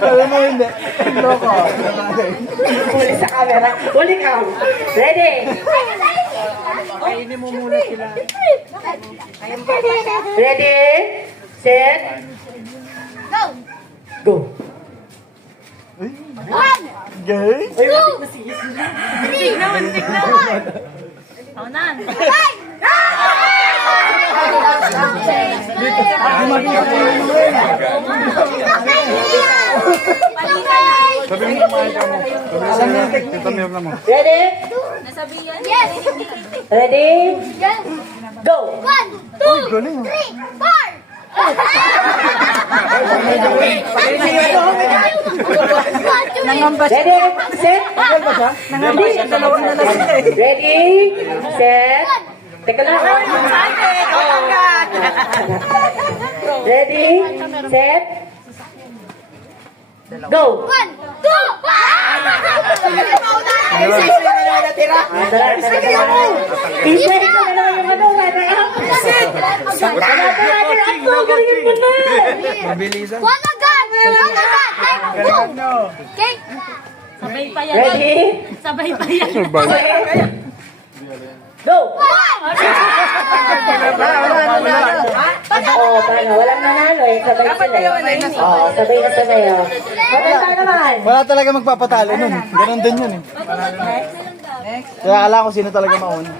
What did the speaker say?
Alam mo hindi. Loko. Huli sa camera. Huli ka. Ready? Kainin mo muna sila. Ready? Set? Go. Gay? Sabi mo kumain ka mo. Sabi mo mo. Ready? Yes! Ready? Go. 1, 2, 3, 4! Ready? Set? Ready? Set? Teka lang. Ready? Set? Go! 1, 2, Isay ko na naman yung ano, Mabilisan. One agad! One agad! Okay? Sabay pa yan. Ready? Sabay pa yan. Go! One! Oo, paano? Walang nanalo eh. Sabay sila eh. Oo, sabay na sabay oh. Sabay pa naman. Wala talaga magpapatalo nun. Ganon din yun eh. Kaya alam ko sino talaga mauna.